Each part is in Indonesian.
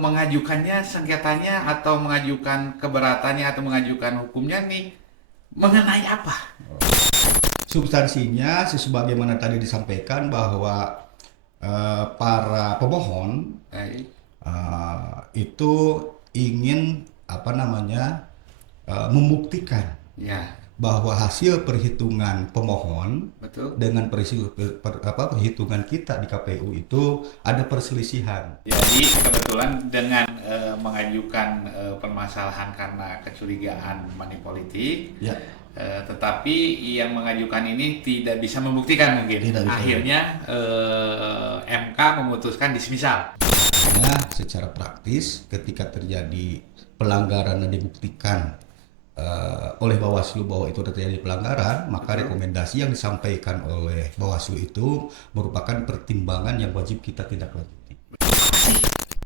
mengajukannya, sengketanya atau mengajukan keberatannya atau mengajukan hukumnya nih mengenai apa? Substansinya sebagaimana tadi disampaikan bahwa para pemohon Baik. itu ingin membuktikan Ya, bahwa hasil perhitungan pemohon betul. dengan perhitungan kita di KPU itu ada perselisihan. Jadi kebetulan dengan mengajukan permasalahan karena kecurigaan money politik, Ya, tetapi yang mengajukan ini tidak bisa membuktikan mungkin. tidak bisa. Akhirnya MK memutuskan dismisal. Karena secara praktis ketika terjadi pelanggaran dan dibuktikan oleh Bawaslu bahwa itu terjadi pelanggaran, maka Betul. rekomendasi yang disampaikan oleh Bawaslu itu merupakan pertimbangan yang wajib kita tindak lanjuti.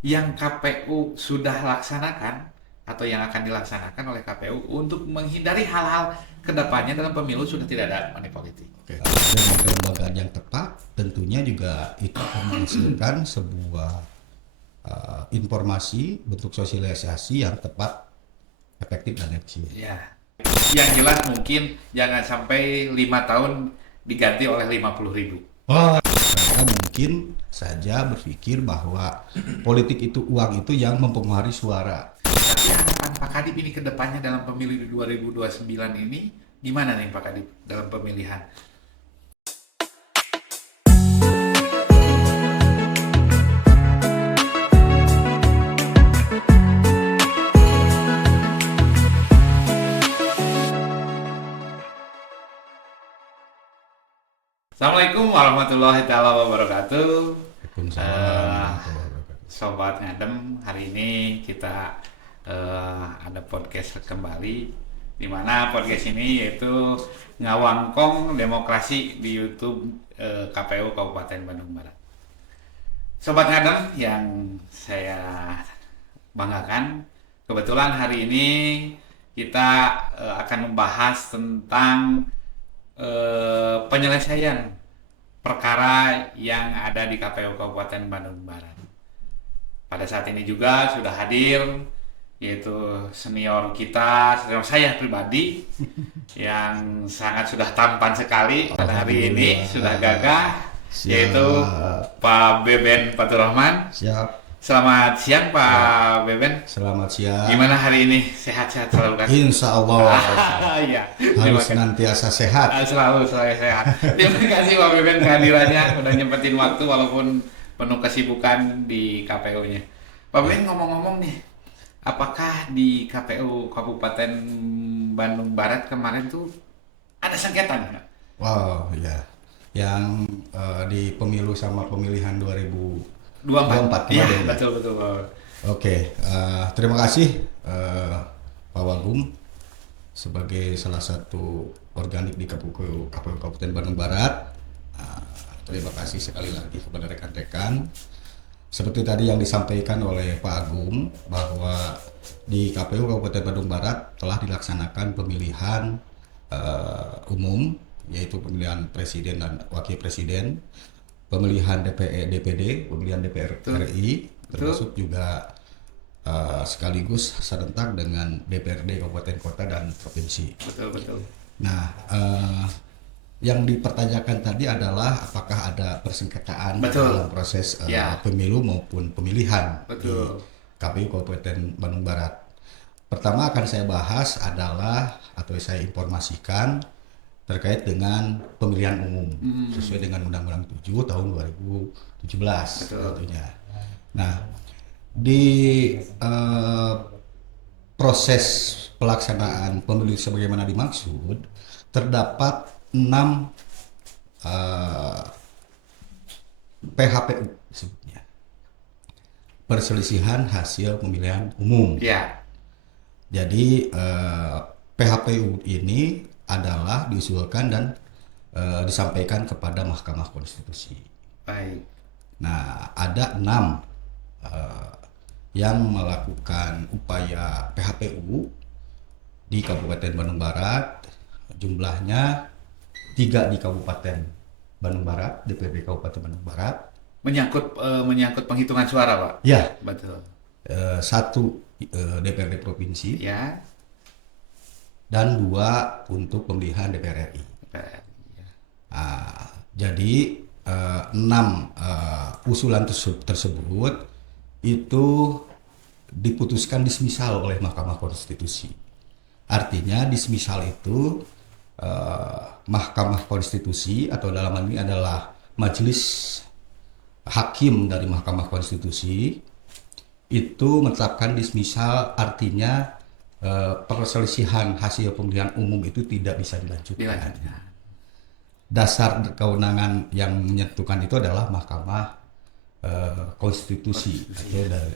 Yang KPU sudah laksanakan atau yang akan dilaksanakan oleh KPU untuk menghindari hal-hal kedepannya dalam pemilu sudah tidak ada money politik. Oke. Dengan kelembagaan yang tepat, tentunya juga itu akan menghasilkan sebuah informasi bentuk sosialisasi yang tepat, efektif dan efisien. Ya, yang jelas mungkin jangan sampai 5 tahun diganti oleh 50.000. Mereka mungkin saja berpikir bahwa politik itu uang itu yang mempengaruhi suara. Tapi harapan Pak Kadip ini ke depannya dalam pemilu 2029 ini gimana nih Pak Kadip dalam pemilihan? Assalamualaikum warahmatullahi wabarakatuh. Waalaikumsalam. Sobat Ngadem, hari ini kita ada podcast kembali, di mana podcast ini yaitu ngawangkong demokrasi di YouTube KPU Kabupaten Bandung Barat. Sobat Ngadem yang saya banggakan, kebetulan hari ini kita akan membahas tentang penyelesaian perkara yang ada di KPU Kabupaten Bandung Barat. Pada saat ini juga sudah hadir yaitu senior kita, senior saya pribadi yang sangat sudah tampan sekali pada hari ini, sudah gagah, yaitu Pak Beben Faturrahman. Siap. Selamat siang Pak Beben. Selamat siang. Gimana hari ini? Sehat-sehat selalu kan? Insya Allah Iya. harus senantiasa sehat. Selalu sehat. Terima kasih Pak Beben kehadirannya, udah nyempetin waktu walaupun penuh kesibukan di KPU-nya. Pak Beben ngomong-ngomong nih, apakah di KPU Kabupaten Bandung Barat kemarin tuh ada sengketa nih? Wow, ya. Yang di pemilu sama pemilihan 2024 Iya, kemarin. betul. Oke, terima kasih Pak Wagum sebagai salah satu organik di KPU Kabupaten Bandung Barat. Terima kasih sekali lagi kepada rekan-rekan. Seperti tadi yang disampaikan oleh Pak Agung bahwa di KPU Kabupaten Bandung Barat telah dilaksanakan pemilihan umum, yaitu pemilihan presiden dan wakil presiden, pemilihan DPD, pemilihan DPR RI, termasuk juga sekaligus serentak dengan DPRD kabupaten kota dan provinsi. Betul. Nah, yang dipertanyakan tadi adalah apakah ada persengketaan dalam proses pemilu maupun pemilihan di KPU Kabupaten Bandung Barat. Pertama akan saya bahas adalah atau saya informasikan terkait dengan pemilihan umum sesuai dengan Undang-Undang 7 tahun 2017 tentunya. Nah, di proses pelaksanaan pemilu sebagaimana dimaksud terdapat 6 PHPU sebutnya, perselisihan hasil pemilihan umum. Ya. Jadi PHPU ini adalah diusulkan dan disampaikan kepada Mahkamah Konstitusi. Baik. Nah, ada 6 yang melakukan upaya PHPU di Kabupaten Bandung Barat. Jumlahnya 3 di Kabupaten Bandung Barat, DPRD Kabupaten Bandung Barat. Menyangkut penghitungan suara, Pak? Ya. Betul. satu DPRD provinsi Ya. dan 2 untuk pemilihan DPR RI. Ya. Jadi 6 usulan tersebut itu diputuskan dismisal oleh Mahkamah Konstitusi. Artinya dismisal itu Mahkamah Konstitusi atau dalam hal ini adalah Majelis Hakim dari Mahkamah Konstitusi itu menetapkan dismisal, artinya perselisihan hasil pemilihan umum itu tidak bisa dilanjutkan. Dilanjutkan. Dasar kewenangan yang menentukan itu adalah Mahkamah Konstitusi,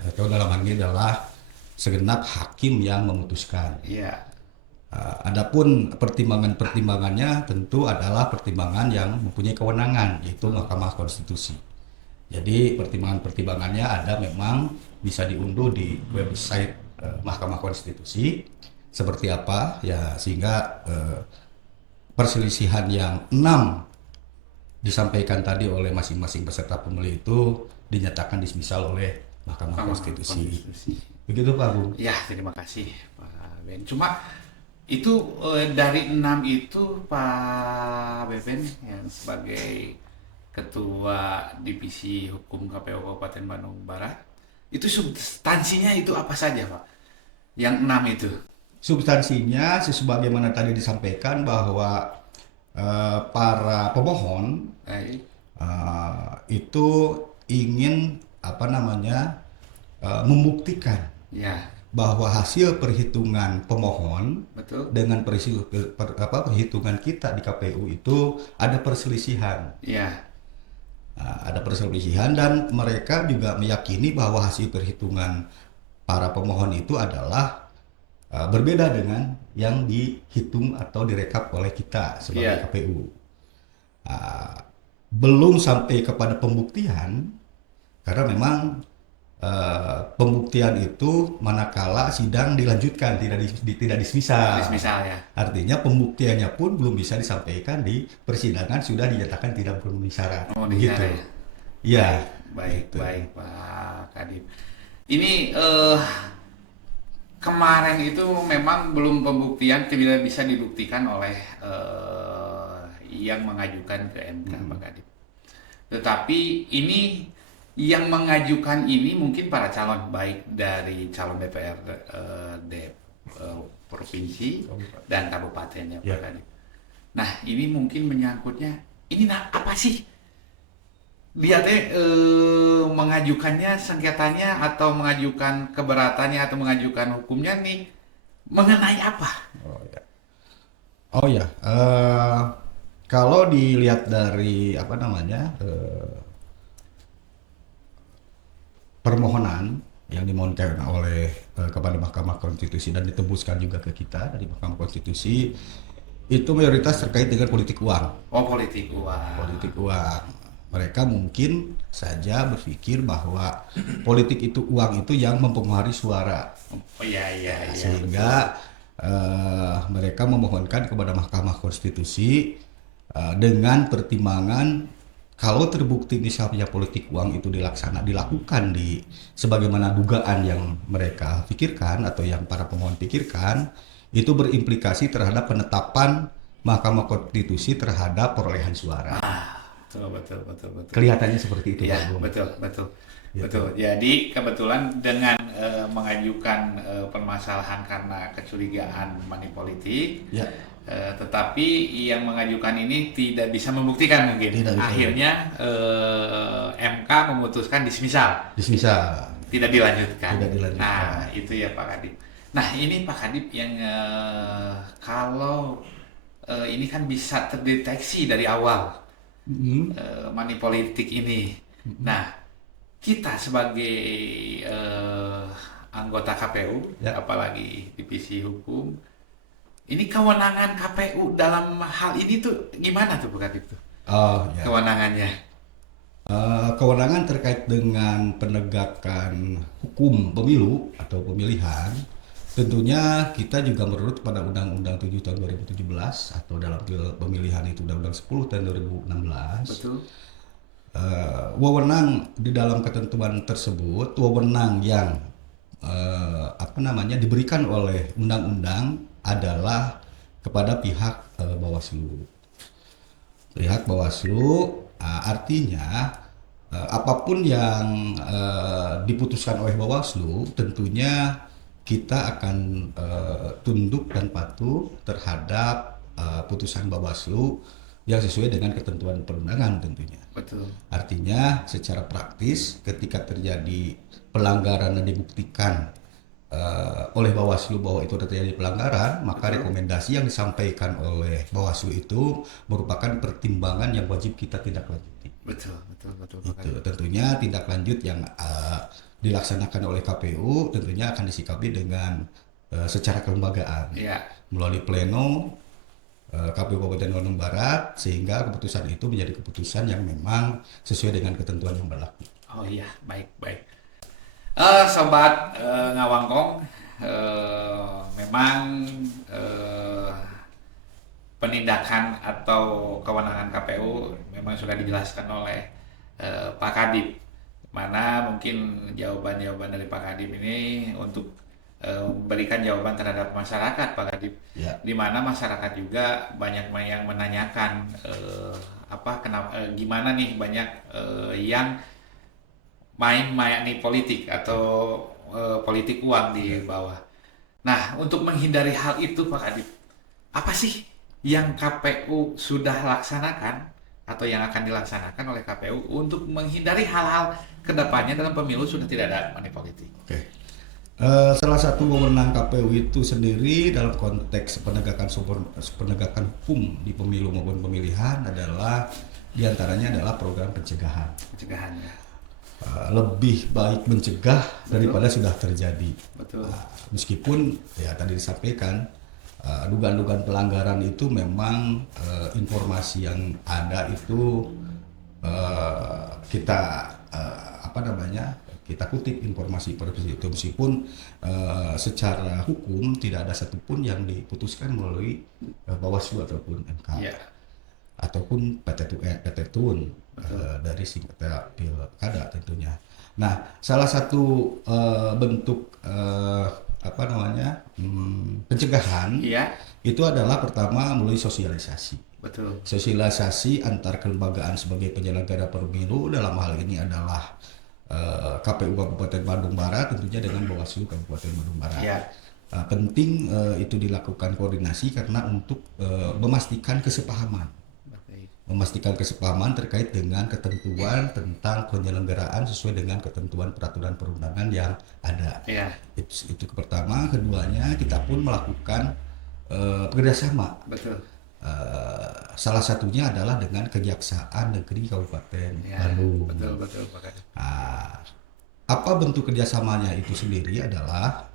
atau dalam hal ini adalah segenap hakim yang memutuskan. Iya. Adapun pertimbangannya tentu adalah pertimbangan yang mempunyai kewenangan, yaitu Mahkamah Konstitusi. Jadi pertimbangannya ada, memang bisa diunduh di website Mahkamah Konstitusi seperti apa ya, sehingga perselisihan yang 6 disampaikan tadi oleh masing-masing peserta pemilu itu dinyatakan dismisal oleh Mahkamah Konstitusi. Begitu Pak Bung. Ya, terima kasih Pak Ben. Cuma itu dari 6 itu Pak Beben yang sebagai Ketua Divisi Hukum KPU Kabupaten Bandung Barat, itu substansinya itu apa saja Pak? Yang 6 itu. Substansinya sebagaimana tadi disampaikan bahwa para pemohon itu ingin membuktikan Ya. bahwa hasil perhitungan pemohon Betul. dengan perhitungan kita di KPU itu ada perselisihan. Ya. Ada perselisihan, dan mereka juga meyakini bahwa hasil perhitungan para pemohon itu adalah berbeda dengan yang dihitung atau direkap oleh kita sebagai KPU. Belum sampai kepada pembuktian, karena memang pembuktian itu manakala sidang dilanjutkan, tidak dismisal. Dismisal ya. Artinya pembuktiannya pun belum bisa disampaikan di persidangan, sudah dinyatakan tidak memenuhi syarat. Begitu. Ya. Baik, baik Pak Kadip. Ini kemarin itu memang belum pembuktian, tidak bisa dibuktikan oleh yang mengajukan ke MK Pak Kadip. Tetapi ini yang mengajukan ini mungkin para calon, baik dari calon DPRD provinsi dan kabupatennya Pak Kadip. Nah, ini mungkin menyangkutnya, ini apa sih? Dia mengajukannya, sengketanya atau mengajukan keberatannya atau mengajukan hukumnya nih mengenai apa? Kalau dilihat dari permohonan yang dimohonkan oleh kepada Mahkamah Konstitusi dan ditembuskan juga ke kita dari Mahkamah Konstitusi, itu mayoritas terkait dengan politik uang. Oh, politik uang. Politik uang. Mereka mungkin saja berpikir bahwa politik itu, uang itu yang mempengaruhi suara. Oh iya. Sehingga mereka memohonkan kepada Mahkamah Konstitusi dengan pertimbangan, kalau terbukti misalnya politik uang itu dilakukan di sebagaimana dugaan yang mereka pikirkan atau yang para pemohon pikirkan, itu berimplikasi terhadap penetapan Mahkamah Konstitusi terhadap perolehan suara. Betul. Kelihatannya seperti itu, ya, Pak Bung. Betul. Jadi kebetulan dengan mengajukan permasalahan karena kecurigaan money politik, tetapi yang mengajukan ini tidak bisa membuktikan mungkin. Akhirnya MK memutuskan dismisal. Tidak dilanjutkan. Nah, itu ya Pak Kadip. Nah, ini Pak Kadip yang kalau ini kan bisa terdeteksi dari awal money politik ini. Nah, kita sebagai anggota KPU, apalagi divisi hukum, ini kewenangan KPU dalam hal ini tuh gimana tuh Pak Kadip tuh? Kewenangannya. Kewenangan terkait dengan penegakan hukum pemilu atau pemilihan, tentunya kita juga menurut pada Undang-Undang 7 tahun 2017 atau dalam pemilihan itu Undang-Undang 10 tahun 2016. Betul. Wewenang di dalam ketentuan tersebut, wewenang yang diberikan oleh undang-undang adalah kepada pihak Bawaslu. Pihak Bawaslu artinya apapun yang diputuskan oleh Bawaslu tentunya kita akan tunduk dan patuh terhadap putusan Bawaslu yang sesuai dengan ketentuan perundangan tentunya. Betul. Artinya secara praktis ketika terjadi pelanggaran dan dibuktikan oleh Bawaslu bahwa itu terjadi pelanggaran, maka rekomendasi yang disampaikan oleh Bawaslu itu merupakan pertimbangan yang wajib kita tindak lanjuti. Betul. Itu tentunya tindak lanjut yang dilaksanakan oleh KPU tentunya akan disikapi dengan secara kelembagaan melalui pleno KPU Kabupaten Bandung Barat, sehingga keputusan itu menjadi keputusan yang memang sesuai dengan ketentuan yang berlaku. Oh iya, baik. Sobat Ngawangkong, memang penindakan atau kewenangan KPU memang sudah dijelaskan oleh Pak Kadip. Mana mungkin jawaban-jawaban dari Pak Kadip ini untuk memberikan jawaban terhadap masyarakat, Pak Kadip. Ya. Di mana masyarakat juga banyak yang menanyakan gimana nih banyak yang main nih politik atau politik uang di bawah. Nah, untuk menghindari hal itu Pak Kadip, apa sih yang KPU sudah laksanakan atau yang akan dilaksanakan oleh KPU untuk menghindari hal-hal kedepannya dalam pemilu sudah tidak ada money politik? Oke. Salah satu wewenang KPU itu sendiri dalam konteks penegakan hukum di pemilu maupun pemilihan adalah diantaranya adalah program pencegahan. Pencegahan ya. Lebih baik mencegah daripada sudah terjadi. Betul. Meskipun ya tadi disampaikan dugaan-dugaan pelanggaran itu memang informasi yang ada itu kita kita kutip informasi itu meskipun secara hukum tidak ada satupun yang diputuskan melalui Bawaslu ataupun MK ataupun PT Tun dari sengketa pilkada tentunya. Nah, salah satu bentuk pencegahan itu adalah pertama melalui sosialisasi. Betul. Sosialisasi antar kelembagaan sebagai penyelenggara pemilu, dalam hal ini adalah KPU Kabupaten Bandung Barat tentunya dengan Bawaslu Kabupaten Bandung Barat. Penting itu dilakukan koordinasi karena untuk memastikan kesepahaman terkait dengan ketentuan tentang penyelenggaraan sesuai dengan ketentuan peraturan perundangan yang ada. Itu pertama. Keduanya kita pun melakukan kerjasama. Betul. Salah satunya adalah dengan Kejaksaan Negeri Kabupaten Bandung. Betul. Apa bentuk kerjasamanya itu sendiri adalah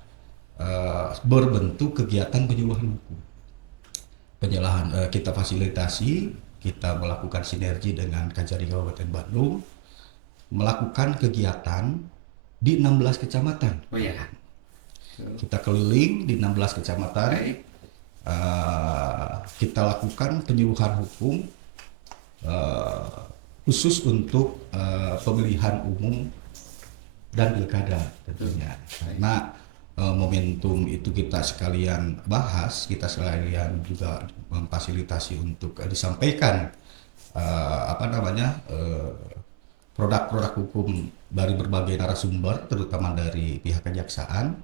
berbentuk kegiatan penyuluhan hukum. Kita fasilitasi. Kita melakukan sinergi dengan Kajari Kabupaten Bandung, melakukan kegiatan di 16 kecamatan. Oh iya. Kita keliling di 16 kecamatan. Kita lakukan penyuluhan hukum khusus untuk pemilihan umum dan pilkada tentunya. Karena momentum itu kita sekalian bahas, kita sekalian juga memfasilitasi untuk disampaikan produk-produk hukum dari berbagai narasumber, terutama dari pihak kejaksaan,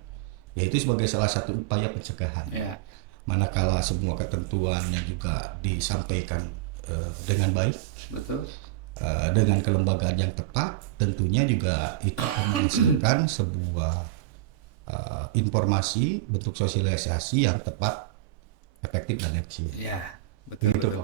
yaitu sebagai salah satu upaya pencegahan. Manakala semua ketentuannya juga disampaikan dengan baik, dengan kelembagaan yang tepat, tentunya juga itu akan menghasilkan sebuah informasi bentuk sosialisasi yang tepat, efektif dan efisien. Betul.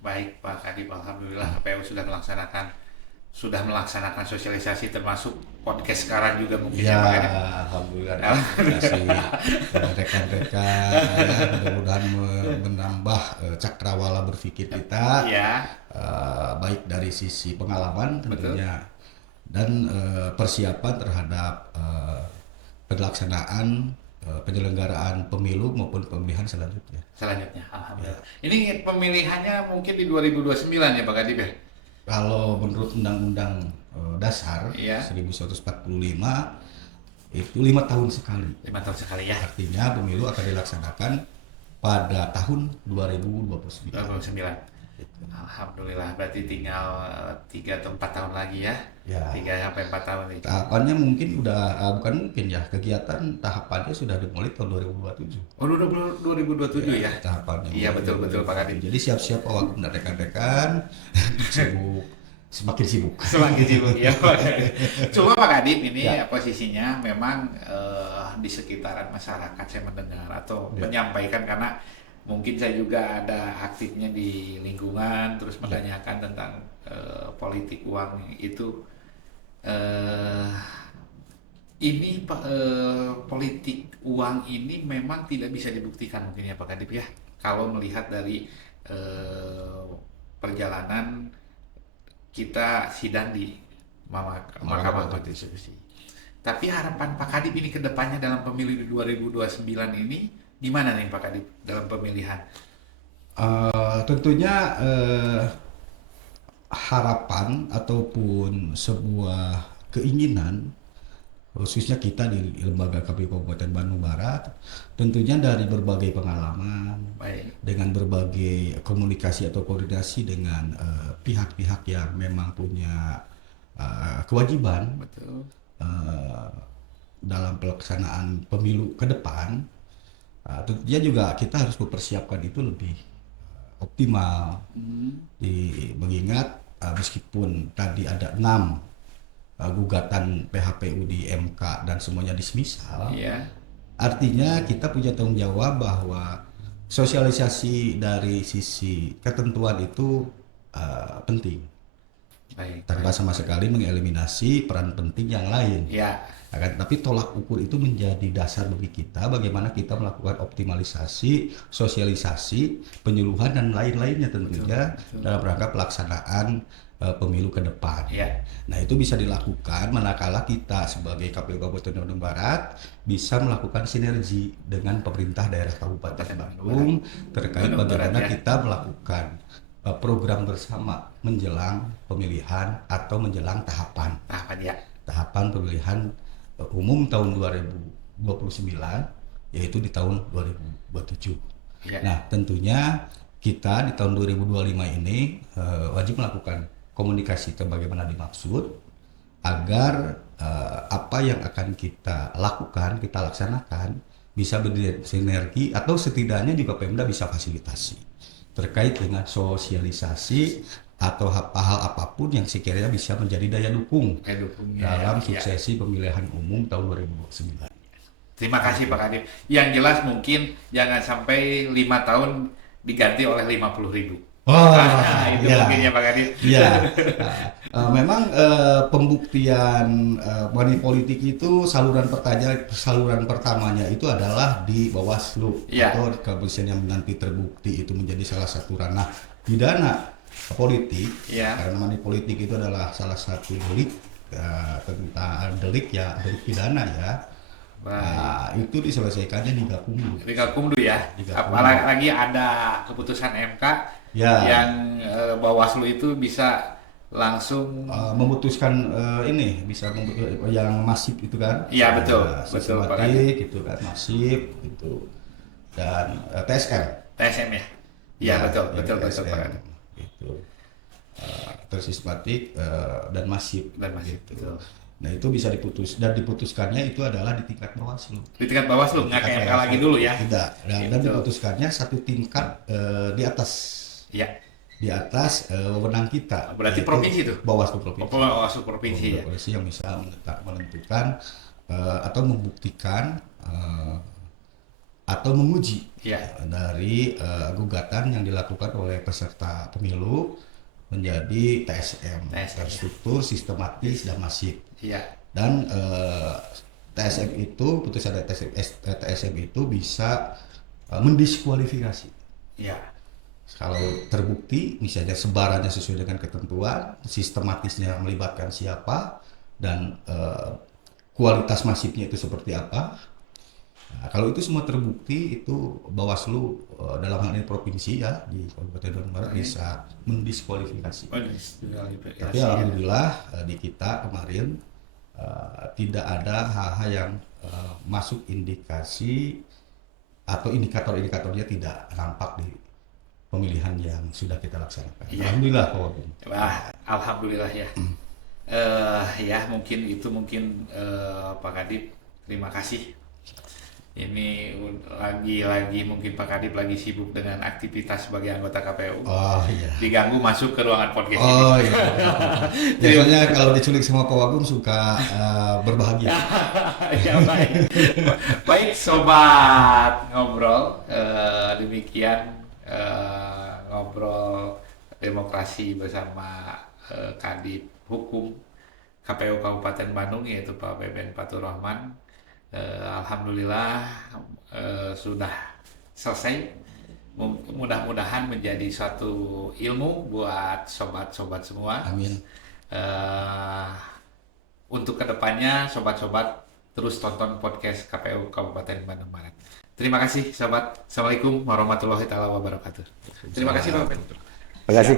Baik Pak Kadip, alhamdulillah KPU sudah melaksanakan sosialisasi termasuk podcast sekarang juga mungkin ya Pak Kadip. Alhamdulillah. Terima kasih rekan-rekan, mudah-mudahan menambah cakrawala berpikir kita. Baik dari sisi pengalaman tentunya dan persiapan terhadap pelaksanaan penyelenggaraan pemilu maupun pemilihan selanjutnya. Alhamdulillah. Ini pemilihannya mungkin di 2029 ya Pak Kadip ya? Kalau menurut Undang-Undang Dasar 1145 itu 5 tahun sekali. 5 tahun sekali ya. Artinya pemilu akan dilaksanakan pada tahun 2029. 29. Alhamdulillah, berarti tinggal 3 atau 4 tahun lagi ya. Ya. 3 sampai 4 tahun nih. Tahapannya mungkin bukan mungkin ya, kegiatan tahapannya sudah dimulai tahun 2027. Oh, 2027 ya. Tahapannya. Iya, betul Pak Kadip. Jadi siap-siap Pak Wagub dan rekan-rekan semakin sibuk. Semakin sibuk ya Pak Kadip. Cuma Pak Kadip ini Ya. posisinya memang di sekitaran masyarakat saya mendengar atau Ya. menyampaikan, karena mungkin saya juga ada aktifnya di lingkungan, terus menanyakan tentang politik uang itu. Ini politik uang ini memang tidak bisa dibuktikan mungkin ya Pak Kadip ya, kalau melihat dari perjalanan kita sidang di Mahkamah Konstitusi. Tapi harapan Pak Kadip ini ke depannya dalam pemilu 2029 ini gimana nih Pak Kadip dalam pemilihan? Tentunya harapan ataupun sebuah keinginan, khususnya kita di lembaga KPU Kabupaten Bandung Barat, tentunya dari berbagai pengalaman, Baik. dengan berbagai komunikasi atau koordinasi dengan pihak-pihak yang memang punya kewajiban Betul. dalam pelaksanaan pemilu ke depan. Tentunya juga kita harus mempersiapkan itu lebih optimal. Mengingat meskipun tadi ada 6 gugatan PHPU di MK dan semuanya dismisal, Iya. artinya kita punya tanggung jawab bahwa sosialisasi dari sisi ketentuan itu penting, Baik. tanpa sama sekali mengeliminasi peran penting yang lain. Ya. Tapi tolak ukur itu menjadi dasar bagi kita bagaimana kita melakukan optimalisasi, sosialisasi, penyuluhan dan lain-lainnya tentunya Betul. dalam rangka pelaksanaan pemilu ke depan. Ya. Nah, itu bisa dilakukan manakala kita sebagai KPU Kabupaten Bandung Barat bisa melakukan sinergi dengan pemerintah daerah Kabupaten Bandung terkait Bandung bagaimana Barat, ya. kita melakukan program bersama menjelang pemilihan atau menjelang tahapan pemilihan umum tahun 2029, yaitu di tahun 2027. Ya. Nah, tentunya kita di tahun 2025 ini wajib melakukan komunikasi bagaimana dimaksud agar apa yang akan kita lakukan, kita laksanakan bisa bersinergi atau setidaknya juga Pemda bisa fasilitasi terkait dengan sosialisasi atau hal apapun yang sekiranya bisa menjadi daya dukung dalam suksesi pemilihan umum tahun 2029. Terima kasih Pak Kadip. Yang jelas mungkin jangan sampai 5 tahun diganti oleh 50.000. Itu ya. mungkin ya Pak Kadip. Ya, memang pembuktian money politik itu saluran pertamanya itu adalah di Bawaslu atau kepolisian yang nanti terbukti itu menjadi salah satu ranah pidana politik. Karena money politik itu adalah salah satu delik tentang delik pidana ya. Nah, itu diselesaikannya di Gakumdu. Di Gakumdu ya. Apalagi ada keputusan MK yang Bawaslu itu bisa langsung memutuskan yang masif itu kan. Iya betul Pak Kadip. Gitu kan, masif itu. Dan TSM ya. Iya betul Pak Kadip. Itu tersistematik dan masif gitu. Betul. Nah, itu bisa diputuskannya itu adalah di tingkat Bawaslu. Di tingkat Bawaslu, nggak kayak lagi dulu ya? Tidak. Dan diputuskannya satu tingkat di atas. Ya. Di atas wewenang kita. Berarti provinsi itu? Bawaslu provinsi. Bawaslu provinsi ya. Provinsi yang bisa menentukan atau membuktikan atau menguji dari gugatan yang dilakukan oleh peserta pemilu menjadi TSM. Terstruktur, sistematis dan masif. Iya. Dan TSM itu, putusan TSM itu bisa mendiskualifikasi. Iya. Kalau terbukti, misalnya sebarannya sesuai dengan ketentuan, sistematisnya melibatkan siapa, dan kualitas masifnya itu seperti apa. Nah, kalau itu semua terbukti, itu Bawaslu dalam hal ini provinsi ya di Kabupaten Bandung Barat bisa mendiskualifikasi. Tapi alhamdulillah di kita kemarin tidak ada hal-hal yang masuk indikasi atau indikator-indikatornya tidak nampak di pemilihan yang sudah kita laksanakan. Iya. Alhamdulillah Pak Wagub. Wah, alhamdulillah ya. Ya mungkin Pak Kadip, terima kasih. Ini lagi mungkin Pak Kadip lagi sibuk dengan aktivitas sebagai anggota KPU. Oh iya. Diganggu masuk ke ruangan podcast ini. Oh iya. Biasanya kalau diculik sama Pak Wagub suka berbahagia. Ya baik. Baik sobat ngobrol, demikian ngobrol demokrasi bersama Kadip Hukum KPU Kabupaten Bandung yaitu Pak Beben Fatur Rahman. Alhamdulillah sudah selesai. Mudah-mudahan menjadi suatu ilmu buat sobat-sobat semua. Amin. Untuk kedepannya sobat-sobat terus tonton podcast KPU Kabupaten Bandung Barat. Terima kasih sobat. Assalamualaikum warahmatullahi wabarakatuh. Terima kasih Pak Ben. Terima kasih.